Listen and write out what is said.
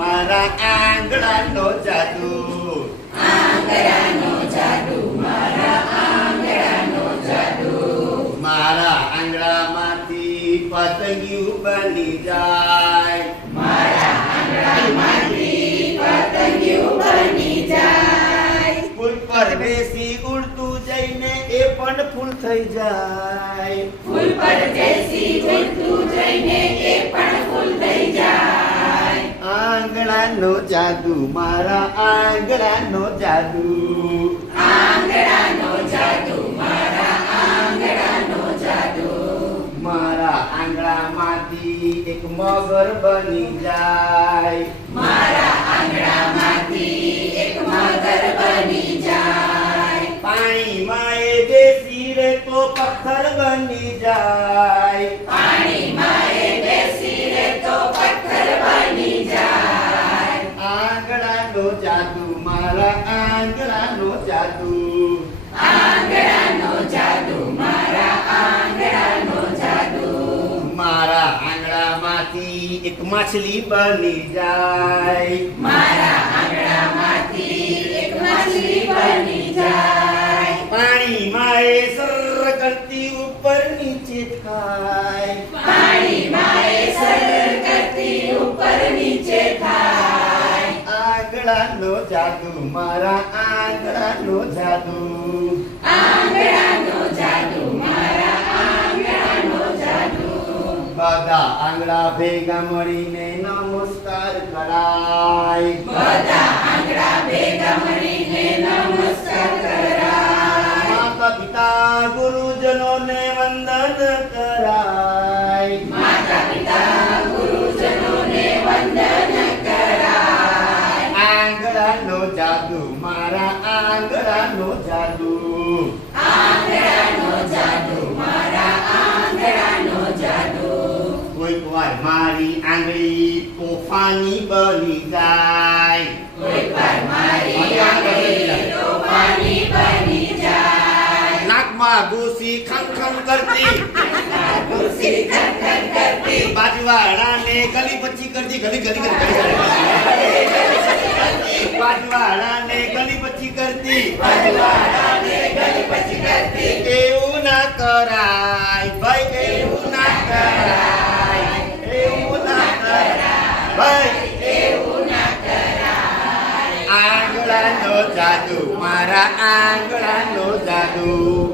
મારા આંગળાનો જાદુ. આંગળાનો જાદુ, મારા આંગળાનો જાદુ. મારા આંગળામાંથી પતંગિયું બની જાય. મારા આંગળામાંથી પતંગિયું બની જાય. ફૂલ પર બેસી ઉડતું જઈને એ પણ ફૂલ થઈ જાય. ફૂલ પર બેસી ઉડતું જઈને એ પણ ફૂલ થઈ જાય. આંગળાનો જાદુ, મારા આંગળાનો જાદુ. આંગળાનો જાદુ, મારા આંગળાનો જાદુ. મારા આંગળામાંથી એક મગર બની જાય. મારા આંગળામાંથી એક મગર બની જાય. પાણીમાં એ બેસી રે તો પથ્થર બની જાય. પાણીમાં એ બેસી રે તો પથ્થર બની જાય. આંગળાનો જાદુ, મારા આંગળાનો જાદુ. આંગળાનો જાદુ, મારા આંગળાનો જાદુ. મારા આંગળામાંથી એક માછલી બની જાય. મારા આંગળામાંથી એક માછલી બની જાય. પાણીમાં એ સર કરતી ઉપર નીચે થાય. પાણીમાં એ સર કરતી ઉપર નીચે થાય. આંગળાનો જાદુ, મારા આંગળાનો જાદુ. આંગળાનો જાદુ, મારા આંગળાનો જાદુ. બધા આંગળા ભેગા મળીને નમસ્કાર કરાય. બધા આંગળા ભેગા મળીને નમસ્કાર કરાય. માતા પિતા ગુરુજનોને વંદન કરાય. માતા પિતા ગુરુજનોને વંદન કરાય. આંગળાનો જાદુ, મારા આંગળાનો જાદુ. આંગળાનો જાદુ, મારા આંગળાનો જાદુ. કોઈક વાર મારી આંગળી તોફાની બની જાય. કોઈ વાર મારી આંગળી તોફાની બની જાય. નાકમાં ઘૂસી ખમ કરતી. ખુશી ખનખન કરતી. બાજુવાળાને ગલી પછી કરતી. બાજુવાળાને ગલી પછી કરતી. બાજુવાળાને ગલી પછી કરતી. એવું ના કરાય ભાઈ, એવું ના કરાય. એવું ના કરાય ભાઈ, એવું ના કરાય. આંગળાનો જાદુ, મારા આંગળાનો જાદુ.